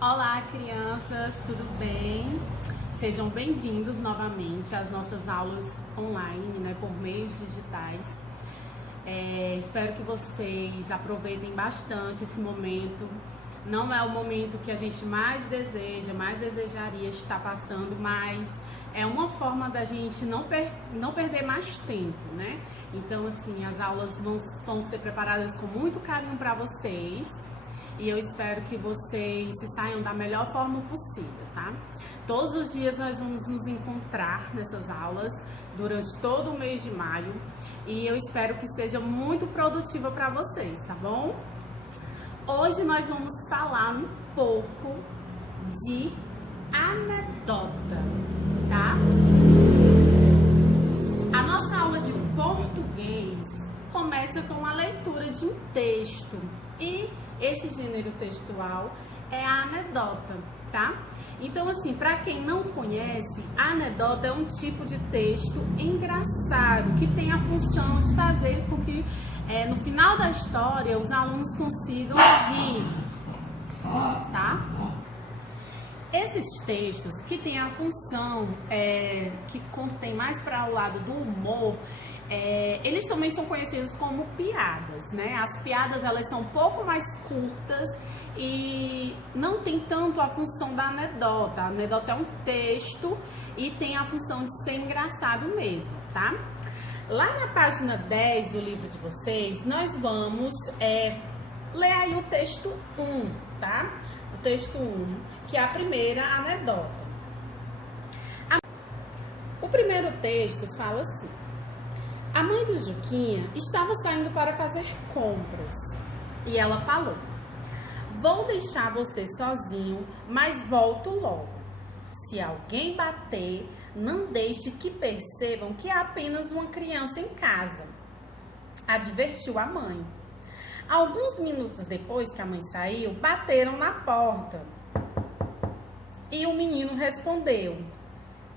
Olá, crianças, tudo bem? Sejam bem-vindos novamente às nossas aulas online, né, por meios digitais. Espero que vocês aproveitem bastante esse momento. Não é o momento que a gente mais desejaria estar passando, mas é uma forma da gente não perder mais tempo, né? Então, assim, as aulas vão ser preparadas com muito carinho para vocês. E eu espero que vocês se saiam da melhor forma possível, tá? Todos os dias nós vamos nos encontrar nessas aulas durante todo o mês de maio. E eu espero que seja muito produtiva para vocês, tá bom? Hoje nós vamos falar um pouco de anedota, tá? A nossa aula de português começa com a leitura de um texto. E esse gênero textual é a anedota, tá? Então, assim, para quem não conhece, a anedota é um tipo de texto engraçado que tem a função de fazer com que no final da história os alunos consigam rir, tá? Esses textos que têm a função que contém mais para o lado do humor, eles também são conhecidos como piadas, né? As piadas, elas são um pouco mais curtas e não tem tanto a função da anedota. A anedota é um texto e tem a função de ser engraçado mesmo, tá? Lá na página 10 do livro de vocês, nós vamos ler aí o texto 1, tá? O texto 1, que é a primeira anedota. O primeiro texto fala assim: a mãe do Juquinha estava saindo para fazer compras e ela falou: vou deixar você sozinho, mas volto logo. Se alguém bater, não deixe que percebam que há apenas uma criança em casa, advertiu a mãe. Alguns minutos depois que a mãe saiu, bateram na porta e o menino respondeu: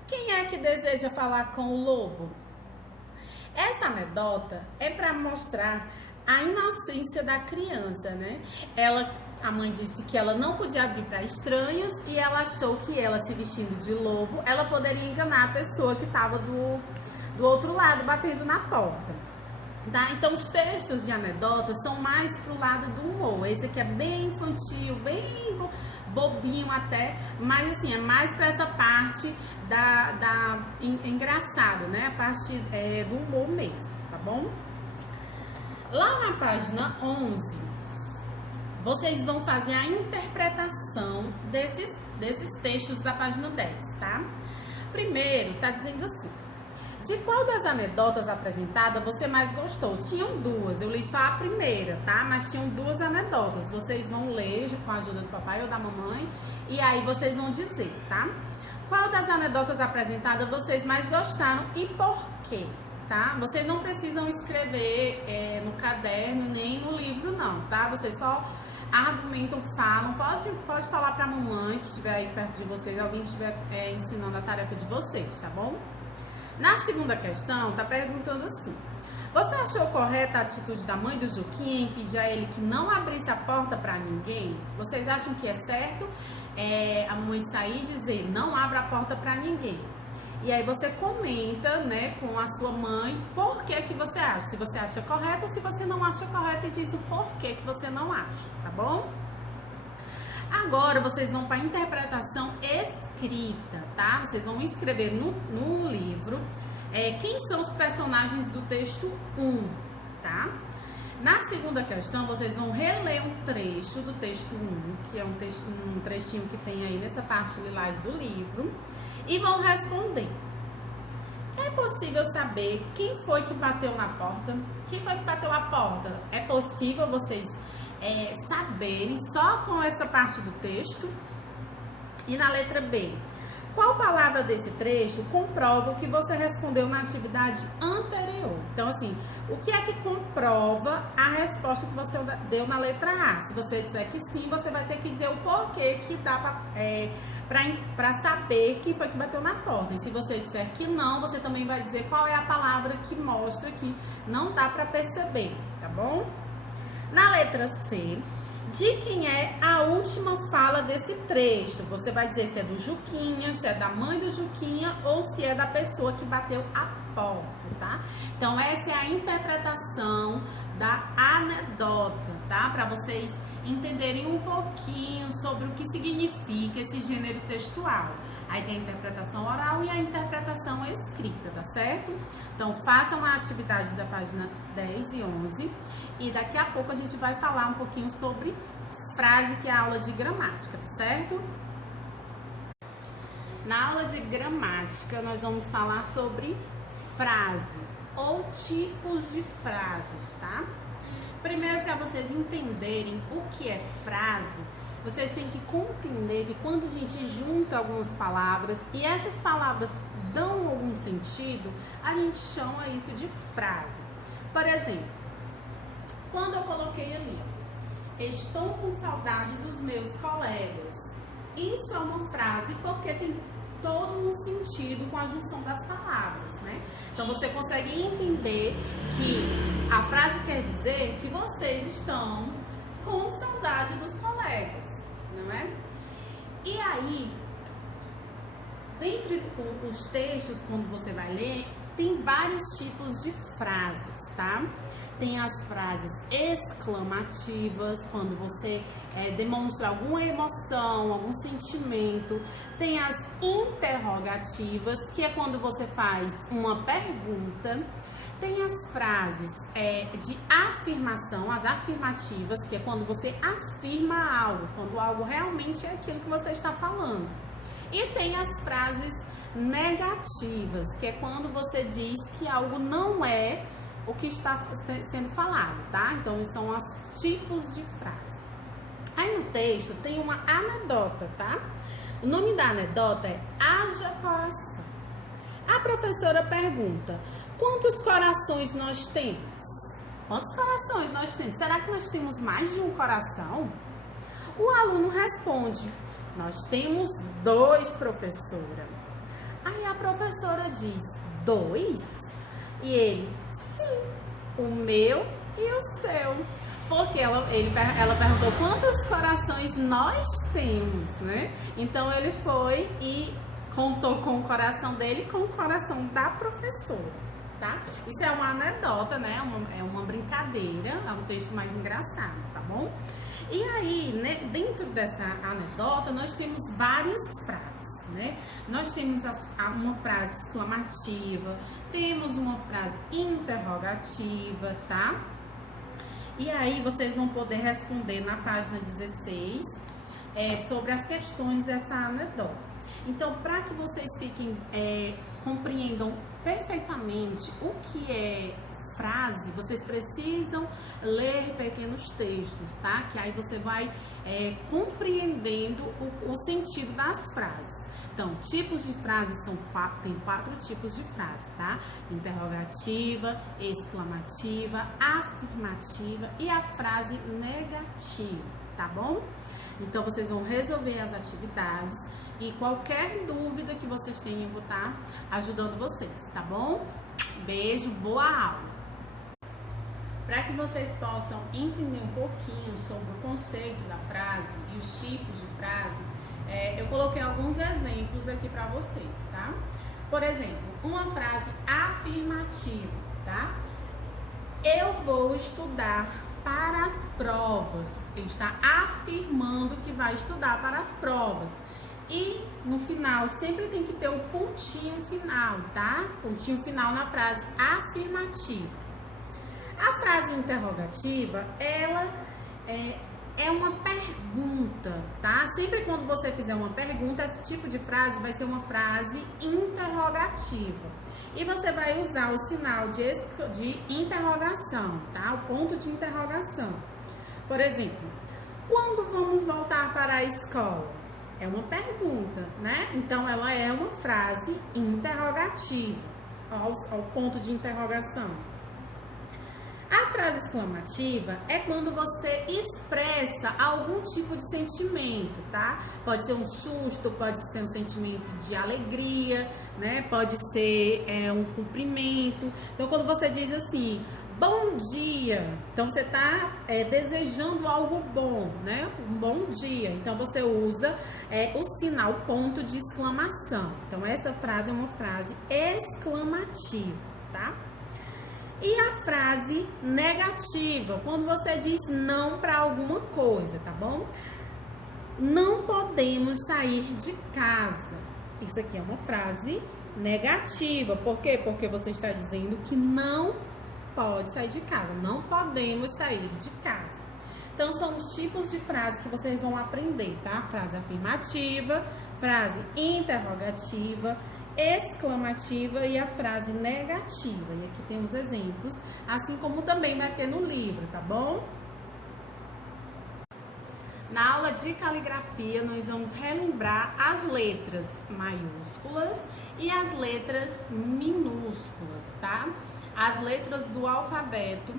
quem é que deseja falar com o lobo? Essa anedota é para mostrar a inocência da criança, né? A mãe disse que ela não podia abrir para estranhos e ela achou que ela, se vestindo de lobo, ela poderia enganar a pessoa que estava do outro lado, batendo na porta. Tá? Então, os textos de anedotas são mais pro lado do humor. Esse aqui é bem infantil, bem bobinho até, mas assim, é mais para essa parte engraçado, né? A parte do humor mesmo, tá bom? Lá na página 11, vocês vão fazer a interpretação desses textos da página 10, tá? Primeiro, tá dizendo assim: de qual das anedotas apresentadas você mais gostou? Tinham duas, eu li só a primeira, tá? Mas tinham duas anedotas. Vocês vão ler com a ajuda do papai ou da mamãe e aí vocês vão dizer, tá? Qual das anedotas apresentadas vocês mais gostaram e por quê, tá? Vocês não precisam escrever no caderno nem no livro não, tá? Vocês só argumentam, falam. Pode falar pra mamãe que estiver aí perto de vocês, alguém estiver ensinando a tarefa de vocês, tá bom? Na segunda questão, está perguntando assim: você achou correta a atitude da mãe do Juquinha em pedir a ele que não abrisse a porta para ninguém? Vocês acham que é certo a mãe sair e dizer não abra a porta para ninguém? E aí você comenta, né, com a sua mãe por que você acha. Se você acha correto ou se você não acha correto, e diz o porquê que você não acha, tá bom? Agora vocês vão para a interpretação escrita, tá? Vocês vão escrever no livro quem são os personagens do texto 1, tá? Na segunda questão, vocês vão reler um trecho do texto 1, que é um trechinho que tem aí nessa parte lilás do livro, e vão responder: é possível saber quem foi que bateu na porta? Quem foi que bateu a porta? É possível vocês saberem só com essa parte do texto? E na letra B, qual palavra desse trecho comprova o que você respondeu na atividade anterior? Então, assim, o que é que comprova a resposta que você deu na letra A? Se você disser que sim, você vai ter que dizer o porquê que dá para saber quem foi que bateu na porta. E se você disser que não, você também vai dizer qual é a palavra que mostra que não dá para perceber, tá bom? Na letra C, de quem é a última fala desse trecho. Você vai dizer se é do Juquinha, se é da mãe do Juquinha ou se é da pessoa que bateu a porta, tá? Então, essa é a interpretação da anedota, tá? Para vocês entenderem um pouquinho sobre o que significa esse gênero textual. Aí tem a interpretação oral e a interpretação escrita, tá certo? Então, façam a atividade da página 10 e 11 e daqui a pouco a gente vai falar um pouquinho sobre frase, que é a aula de gramática, tá certo? Na aula de gramática, nós vamos falar sobre frase ou tipos de frases, tá? Primeiro, para vocês entenderem o que é frase, vocês têm que compreender que quando a gente junta algumas palavras e essas palavras dão algum sentido, a gente chama isso de frase. Por exemplo, quando eu coloquei ali, estou com saudade dos meus colegas. Isso é uma frase porque tem todo um sentido com a junção das palavras, né? Então você consegue entender que a frase quer dizer que vocês estão com saudade dos colegas, não é? E aí, dentre os textos, quando você vai ler, tem vários tipos de frases, tá? Tem as frases exclamativas, quando você demonstra alguma emoção, algum sentimento. Tem as interrogativas, que é quando você faz uma pergunta. Tem as frases de afirmação, as afirmativas, que é quando você afirma algo, quando algo realmente é aquilo que você está falando. E tem as frases negativas, que é quando você diz que algo não é o que está sendo falado, tá? Então, são os tipos de frase. Aí no texto tem uma anedota, tá? O nome da anedota é Haja Coração. A professora pergunta: quantos corações nós temos? Quantos corações nós temos? Será que nós temos mais de um coração? O aluno responde: nós temos 2, professora. Aí a professora diz: 2? E ele: sim, o meu e o seu. Porque ela perguntou quantos corações nós temos, né? Então ele foi e contou com o coração dele e com o coração da professora, tá? Isso é uma anedota, né? É uma brincadeira, é um texto mais engraçado, tá bom? E aí, né, dentro dessa anedota, nós temos várias frases, né? Nós temos uma frase exclamativa, temos uma frase interrogativa, tá? E aí, vocês vão poder responder na página 16 sobre as questões dessa anedota. Então, para que vocês compreendam perfeitamente o que é frase, vocês precisam ler pequenos textos, tá? Que aí você vai compreendendo o sentido das frases. Então, tipos de frases tem 4 tipos de frases, tá? Interrogativa, exclamativa, afirmativa e a frase negativa, tá bom? Então, vocês vão resolver as atividades e qualquer dúvida que vocês tenham, eu vou estar ajudando vocês, tá bom? Beijo, boa aula! Para que vocês possam entender um pouquinho sobre o conceito da frase e os tipos de frase, eu coloquei alguns exemplos aqui para vocês, tá? Por exemplo, uma frase afirmativa, tá? Eu vou estudar para as provas. Ele está afirmando que vai estudar para as provas. E no final sempre tem que ter o pontinho final, tá? Pontinho final na frase afirmativa. A frase interrogativa, ela é uma pergunta, tá? Sempre quando você fizer uma pergunta, esse tipo de frase vai ser uma frase interrogativa. E você vai usar o sinal de interrogação, tá? O ponto de interrogação. Por exemplo, quando vamos voltar para a escola? É uma pergunta, né? Então, ela é uma frase interrogativa, ao ponto de interrogação. A frase exclamativa é quando você expressa algum tipo de sentimento, tá? Pode ser um susto, pode ser um sentimento de alegria, né? Pode ser um cumprimento. Então, quando você diz assim, bom dia. Então você está desejando algo bom, né? Um bom dia. Então você usa o sinal ponto de exclamação. Então essa frase é uma frase exclamativa, tá? E a frase negativa, quando você diz não para alguma coisa, tá bom? Não podemos sair de casa. Isso aqui é uma frase negativa. Por quê? Porque você está dizendo que não pode sair de casa. Não podemos sair de casa. Então, são os tipos de frase que vocês vão aprender, tá? Frase afirmativa, frase interrogativa, exclamativa e a frase negativa. E aqui temos exemplos, assim como também vai ter no livro, tá bom? Na aula de caligrafia, nós vamos relembrar as letras maiúsculas e as letras minúsculas, tá? As letras do alfabeto,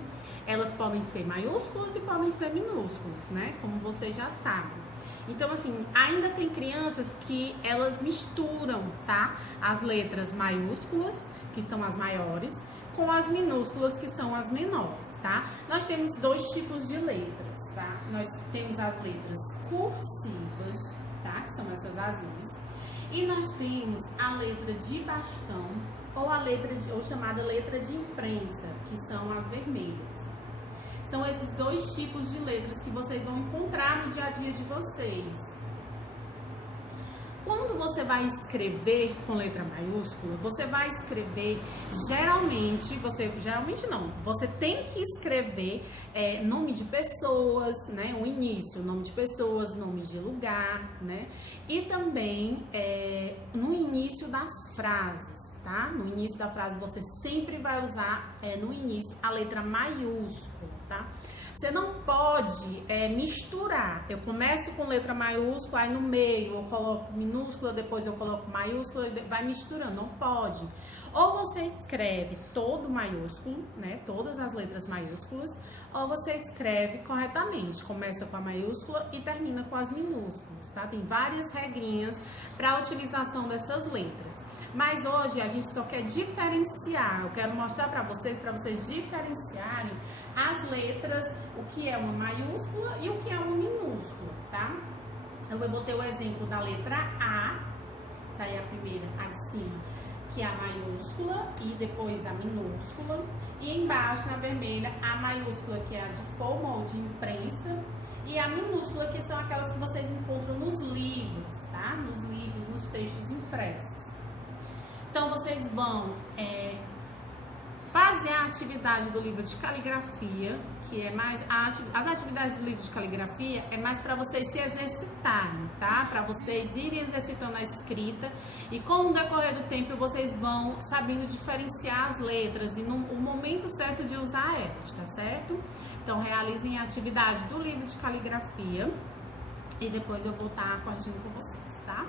elas podem ser maiúsculas e podem ser minúsculas, né? Como vocês já sabem. Então, assim, ainda tem crianças que elas misturam, tá? As letras maiúsculas, que são as maiores, com as minúsculas, que são as menores, tá? Nós temos dois tipos de letras, tá? Nós temos as letras cursivas, tá? Que são essas azuis. E nós temos a letra de bastão ou chamada letra de imprensa, que são as vermelhas. São esses dois tipos de letras que vocês vão encontrar no dia a dia de vocês. Quando você vai escrever com letra maiúscula, você vai escrever você tem que escrever nome de pessoas, né? O início, nome de pessoas, nome de lugar, né? E também no início das frases, tá? No início da frase você sempre vai usar no início a letra maiúscula, tá? Você não pode misturar. Eu começo com letra maiúscula, aí no meio eu coloco minúscula, depois eu coloco maiúscula, vai misturando. Não pode. Ou você escreve todo maiúsculo, né? Todas as letras maiúsculas, ou você escreve corretamente. Começa com a maiúscula e termina com as minúsculas, tá? Tem várias regrinhas para a utilização dessas letras. Mas hoje a gente só quer diferenciar. Eu quero mostrar para vocês diferenciarem as letras, o que é uma maiúscula e o que é uma minúscula, tá? Eu vou botar o exemplo da letra A, tá aí a primeira, a de cima, que é a maiúscula e depois a minúscula. E embaixo, na vermelha, a maiúscula, que é a de forma ou de imprensa, e a minúscula, que são aquelas que vocês encontram nos livros, tá? Nos livros, nos textos impressos. Então, vocês vão fazer a atividade do livro de caligrafia, que é mais... As atividades do livro de caligrafia é mais para vocês se exercitarem, tá? Para vocês irem exercitando a escrita e com o decorrer do tempo vocês vão sabendo diferenciar as letras e no momento certo de usar elas, tá certo? Então, realizem a atividade do livro de caligrafia e depois eu vou estar corrigindo com vocês, tá?